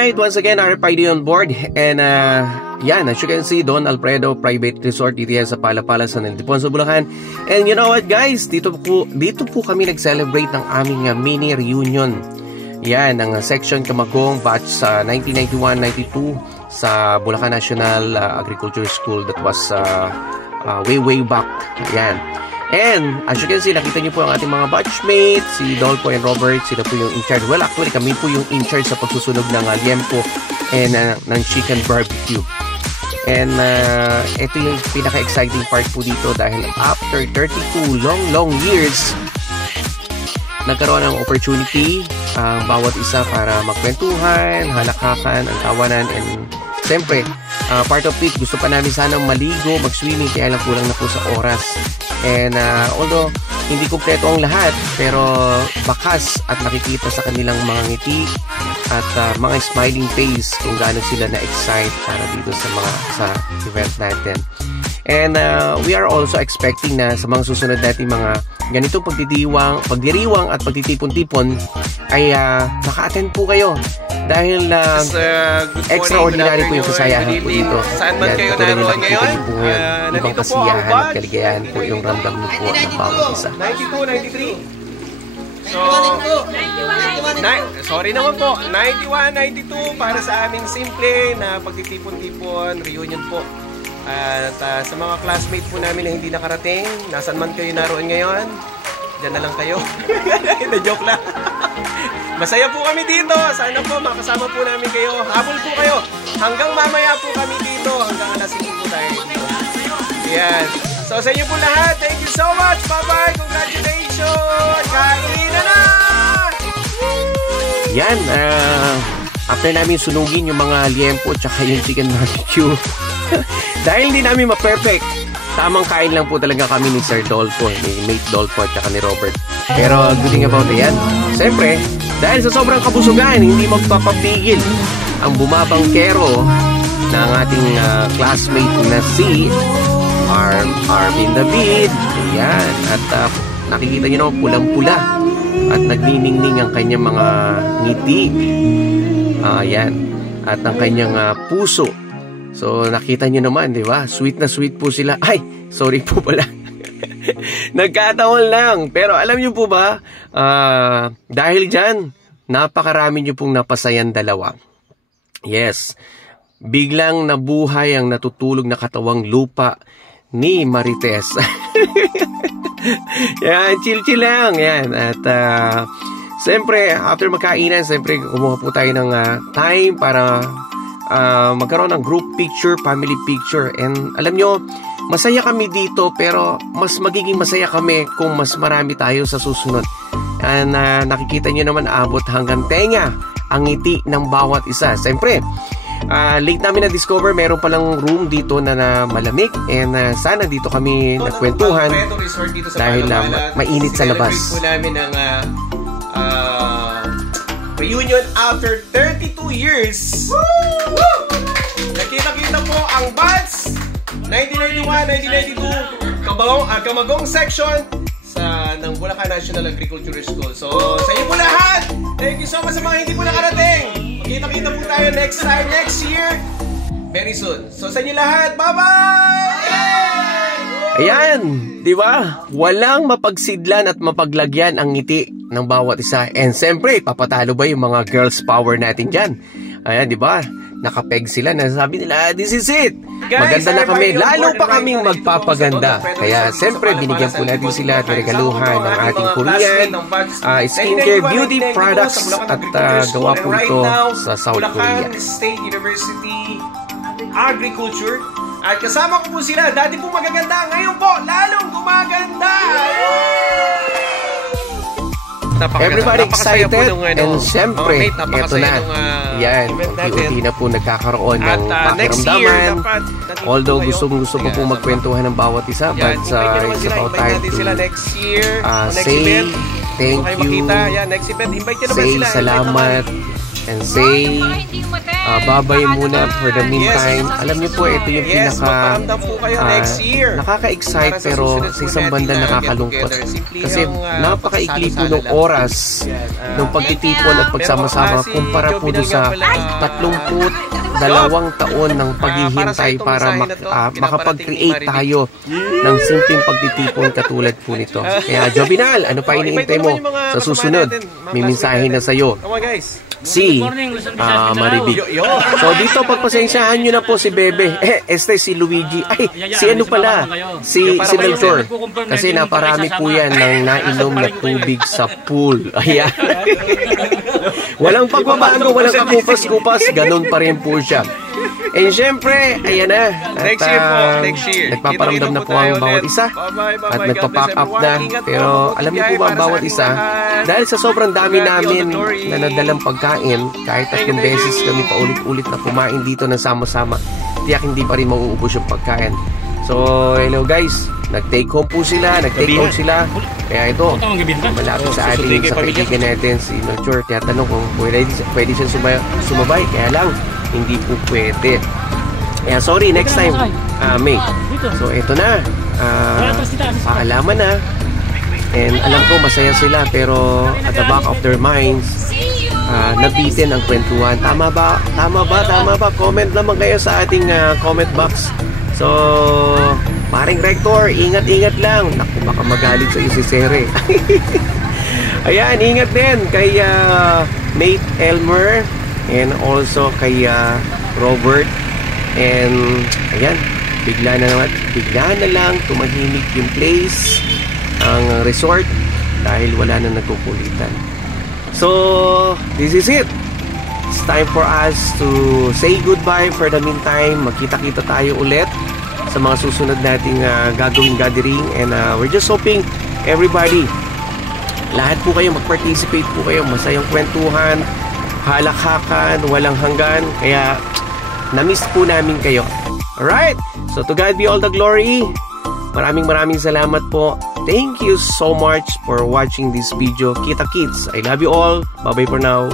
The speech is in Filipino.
Alright, once again, RFID on board. And yan, as you can see, Don Alfredo Private Resort dito yan sa Palapalas ng Ildefonso, Bulacan. And you know what guys, dito po kami nag-celebrate ng aming mini reunion. Yan, ng section Camagong batch sa 1991-92 sa Bulacan National Agriculture School. That was way back. Yan. And as you can see, nakita niyo po ang ating mga batchmates, si Dolpo and Robert, sila po yung in charge. Well, actually, kami po yung in charge sa pagsusunog ng liempo and ng chicken barbecue. And ito yung pinaka-exciting part po dito dahil after 32 long years, nagkaroon ng opportunity bawat isa para magkwentuhan, halakakan, ang tawanan, and siyempre, part of it, gusto pa namin sana maligo, mag-swimming, kaya lang kulang na po sa oras. And although hindi kumpleto ang lahat, pero bakas at nakikita sa kanilang mga ngiti at mga smiling face kung gaano sila na-excite para dito sa event natin. And we are also expecting na sa mga susunod natin mga ganitong pagdiriwang at pagtitipon-tipon ay maka-attend po kayo dahil extraordinary po yung kasayahan po dito. Saan man kayo naroon ngayon? Ibang kasiyahan at kaligayahan po yung ramdam mo po ng bawat isa. 92, 93. So, sorry naman po, 91, 92 para sa aming simple na pagtitipon-tipon, reunion po. At sa mga classmate po namin na hindi nakarating, nasan man kayo naroon ngayon, dyan na lang kayo. Na-joke lang. Masaya po kami dito. Sana po makasama po namin kayo. Habol po kayo. Hanggang mamaya po kami dito. Hanggang alas 5 po tayo dito. Yan. So sa inyo po lahat, thank you so much. Bye-bye. Congratulations. Kain na! Yan. After namin sunugin yung mga liempo tsaka yung chicken barbecue, dahil hindi namin ma-perfect, tamang kain lang po talaga kami ni Sir Dolpo, ni Mate Dolpo at ni Robert. Pero good thing about it yan, siyempre, dahil sa sobrang kabusugan, hindi magpapapigil ang bumabangkero ng ating classmate na si Arvin David. Ayan, at nakikita nyo naman pulang-pula at nagniningning ang kanyang mga ngiti. Ayan, at ang kanyang puso. So, nakita nyo naman, di ba? Sweet na sweet po sila. Ay, sorry po pala. Nagkataon lang. Pero alam nyo po ba, dahil dyan, napakarami nyo pong napasayan dalawa. Yes, biglang nabuhay ang natutulog na katawang lupa ni Marites. Yan, chill-chill lang. Yan. At siyempre, after magkainan, siyempre, kumuha po tayo ng time para magkaroon ng group picture, family picture. And alam nyo, masaya kami dito, pero mas magiging masaya kami kung mas marami tayo sa susunod. And nakikita nyo naman, abot hanggang tenga ang ngiti ng bawat isa. Siyempre, late namin na-discover, meron palang room dito na malamig. And sana dito kami nagkwentuhan dahil mainit sa labas. Celebrate po namin ang reunion after 32 years. Woo! Nakita-kita po ang batch 1991-1992 Camagong section ng Bulacan National Agriculture School. So, sa inyo po lahat, thank you so much sa mga hindi po nakarating. Magkita-kita po tayo next time, next year, very soon. So, sa inyo lahat, bye-bye! Ayan, di ba? Walang mapagsidlan at mapaglagyan ang ngiti ng bawat isa. And siyempre, papatalo ba yung mga girls power natin dyan? Ayan, di ba? Nakapeg sila na sabi nila, this is it. Maganda na kami, lalo pa kaming magpapaganda. Kaya siyempre, binigyan po natin sila at regaluhan ng ating Korean skincare beauty products at gawa po ito sa South Korea. State University Agriculture. At kasama ko po sila, dati po magaganda, ngayon po, lalong gumaganda! Everybody excited, and siyempre, eto na. Yan, unti-unti na po nagkakaroon ng pakiramdaman. Although gusto po magkwentuhan ng bawat isa, but it's about time to say thank you, say salamat, and say babay muna for the meantime. Alam niyo po, ito yung magparamdam po kayo next year. Nakaka-excite pero sa isang banda nakakalungkot. Kasi napakaikli po ng oras ng pagtitipon at pagsama-sama kumpara po doon sa 32 taon ng paghihintay para makapag-create tayo ng simpleng pagtitipon katulad po nito. Kaya Jobinal, ano pa iniintay mo? Sa susunod, may mensahe na sa'yo. Si Maribig. So dito pagpasensyahan nyo na po si Bebe. Si Luigi. Si ano pala? Si Melchor. Kasi naparami po yan ng nainom na tubig sa pool. Ayan. Walang pagbabago, walang kakupas-kupas. Ganun pa rin po siya. And syempre, ayan na. Next year po, next year. Nagpaparamdam na po ang bawat isa. At nagpa-pack up na. Pero alam niyo po ba, bawat isa, dahil sa sobrang dami namin na nadalang pagkain, kahit 3 beses kami paulit-ulit na kumain dito ng sama-sama, tiyak hindi pa rin mauubos yung pagkain. So, hello guys. Nag-take home po sila, nag-take out sila. Kaya ito, malapit sa ating sa kaibigan natin, si Melchor. Kaya tanong kung pwede siya sumabay. Kaya lang, hindi po pwede. Kaya sorry, next time, May. So, ito na. Paalaman na. And alam ko, masaya sila. Pero at the back of their minds, nabitin ang kwentuhan. Tama ba? Tama ba? Tama ba? Comment naman kayo sa ating comment box. So, paring Rector, ingat-ingat lang. Naku, baka magalit sa si Sere. Ayan, ingat din kay Mate Elmer and also kay Robert. And ayan, bigla na lang tumahimik yung place, ang resort, dahil wala na nagkukulitan. So, this is it. It's time for us to say goodbye for the meantime. Magkita-kita tayo ulit sa mga susunod nating gagawing gathering. And we're just hoping everybody, lahat po kayo mag-participate po kayo. Masayang kwentuhan, halakhakan, walang hanggan. Kaya na-miss po namin kayo. Alright? So to God be all the glory. Maraming salamat po. Thank you so much for watching this video. Kita kids, I love you all. Bye-bye for now.